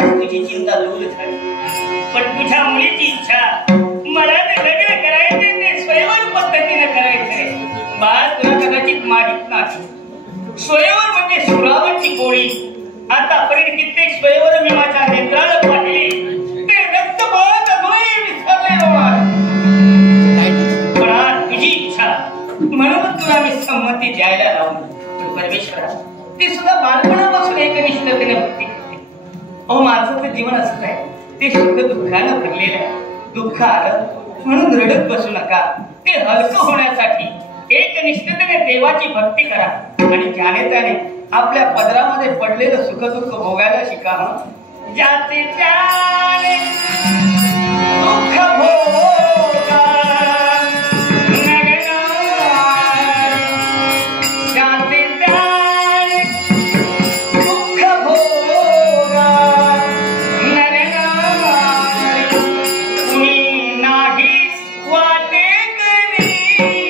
तुझी चिंता दूर झाली, पण तुझ्या मुलीची इच्छा मला ते लग्न करायचे, ते स्वयंवर पद्धतीने करायचंय. बाळ तुला कदाचित माहित नाही, स्वयंवर म्हणजे सुरावरची पोळी. आतापर्यंत कित्येक स्वयंवर मी माझ्या नेत्राला पाहिली, ते रक्तपात अजूनही विसरलेलो आहे. पण आज तुझी इच्छा म्हणून तुला मी संमती द्यायला लावली. परमेश्वरा, ती सुद्धा बालपणापासून एकनिष्ठतेने भक्ती करते. अहो, माणसाचं जीवन असत आहे, ते सुख दुःखानं भरलेलं आहे. दुःख आलं म्हणून रडत बसू नका, ते हलकं होण्यासाठी एकनिष्ठतेने देवाची भक्ती करा आणि ज्याने त्याने आपल्या पदरामध्ये पडलेलं सुख दुःख भोगायला शिकावं. ज्याचे त्याने दुःख भोगा, ज्याचे त्याने दुःख भोगा, कुणी नाही वाटे नाही